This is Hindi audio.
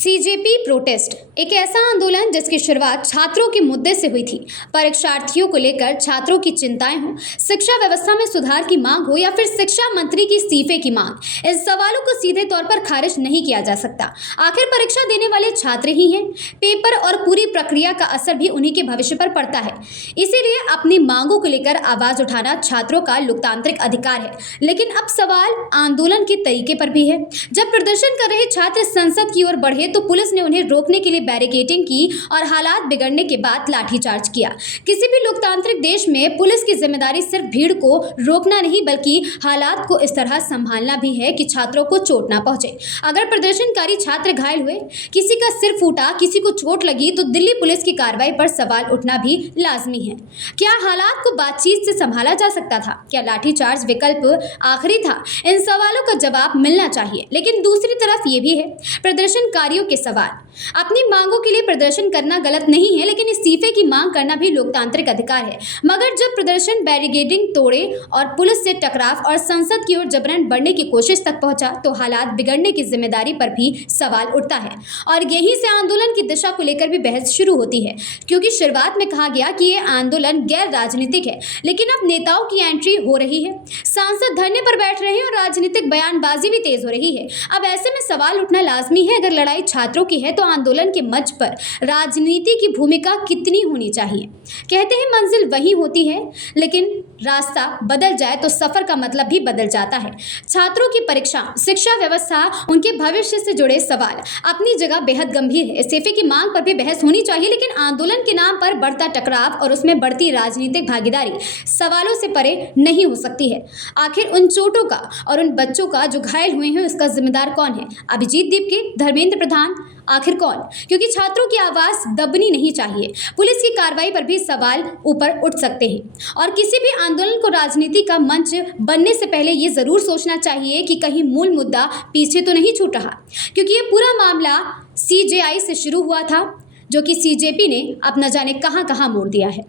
सीजेपी प्रोटेस्ट एक ऐसा आंदोलन जिसकी शुरुआत छात्रों के मुद्दे से हुई थी। परीक्षार्थियों को लेकर छात्रों की चिंताएं हों, शिक्षा व्यवस्था में सुधार की मांग हो या फिर शिक्षा मंत्री की इस्तीफे की मांग, इन सवालों को सीधे तौर पर खारिज नहीं किया जा सकता। आखिर परीक्षा देने वाले छात्र ही हैं। पेपर और पूरी प्रक्रिया का असर भी उन्हीं के भविष्य पर पड़ता है। इसीलिए अपनी मांगों को लेकर आवाज उठाना छात्रों का लोकतांत्रिक अधिकार है। लेकिन अब सवाल आंदोलन के तरीके पर भी है। जब प्रदर्शन कर रहे छात्र संसद की ओर बढ़े तो पुलिस ने उन्हें रोकने के लिए बैरिकेडिंग की और हालात बिगड़ने के बाद लाठीचार्ज किया। किसी भी लोकतांत्रिक देश में पुलिस की जिम्मेदारी सिर्फ भीड़ को रोकना नहीं बल्कि हालात को इस तरह संभालना भी है कि छात्रों को चोट ना पहुंचे। अगर प्रदर्शनकारी छात्र घायल हुए, किसी का सिर फूटा, किसी को चोट लगी तो दिल्ली पुलिस की कार्रवाई पर सवाल उठना भी लाजमी है। क्या हालात को बातचीत से संभाला जा सकता था? क्या लाठीचार्ज विकल्प आखिरी था? इन सवालों का जवाब मिलना चाहिए। लेकिन दूसरी तरफ ये भी है, प्रदर्शनकारियों के सवाल। अपनी मांगों के लिए प्रदर्शन करना गलत नहीं है, लेकिन इस्तीफे की मांग करना भी लोकतांत्रिक अधिकार है। मगर जब प्रदर्शन बैरिकेडिंग तोड़े और पुलिस से टकराव और संसद की ओर जबरन बढ़ने की कोशिश तक पहुंचा तो हालात बिगड़ने की जिम्मेदारी पर भी सवाल उठता है। और यहीं से आंदोलन की दिशा को लेकर भी बहस शुरू होती है, क्योंकि शुरुआत में कहा गया कि ये आंदोलन गैर राजनीतिक है, लेकिन अब नेताओं की एंट्री हो रही है। सांसद धरने पर बैठ रहे हैं और राजनीतिक बयानबाजी भी तेज हो रही है। अब ऐसे में सवाल उठना लाजमी है, अगर लड़ाई छात्रों की है तो आंदोलन के मंच पर राजनीति की भूमिका कितनी होनी चाहिए? कहते हैं मंजिल वही होती है, लेकिन रास्ता बदल जाए तो सफर का मतलब भी बदल जाता है। छात्रों की परीक्षा, शिक्षा व्यवस्था, उनके भविष्य से जुड़े सवाल अपनी जगह बेहद गंभीर है। इस्तीफे की मांग पर भी बहस होनी चाहिए, लेकिन आंदोलन के नाम पर बढ़ता टकराव और उसमें बढ़ती राजनीतिक भागीदारी सवालों से परे नहीं हो सकती है। आखिर उन चोटों का और उन बच्चों का जो घायल हुए हैं उसका जिम्मेदार कौन है? अभिजीत दीपके, धर्मेंद्र प्रधान, आखिर कौन? क्योंकि छात्रों की आवाज दबनी नहीं चाहिए। पुलिस की कार्रवाई पर भी सवाल ऊपर उठ सकते हैं। और किसी भी आंदोलन को राजनीति का मंच बनने से पहले ये जरूर सोचना चाहिए कि कहीं मूल मुद्दा पीछे तो नहीं छूट रहा, क्योंकि ये पूरा मामला सीजेआई से शुरू हुआ था, जो कि सीजेपी ने अब न जाने कहां कहां मोड़ दिया है।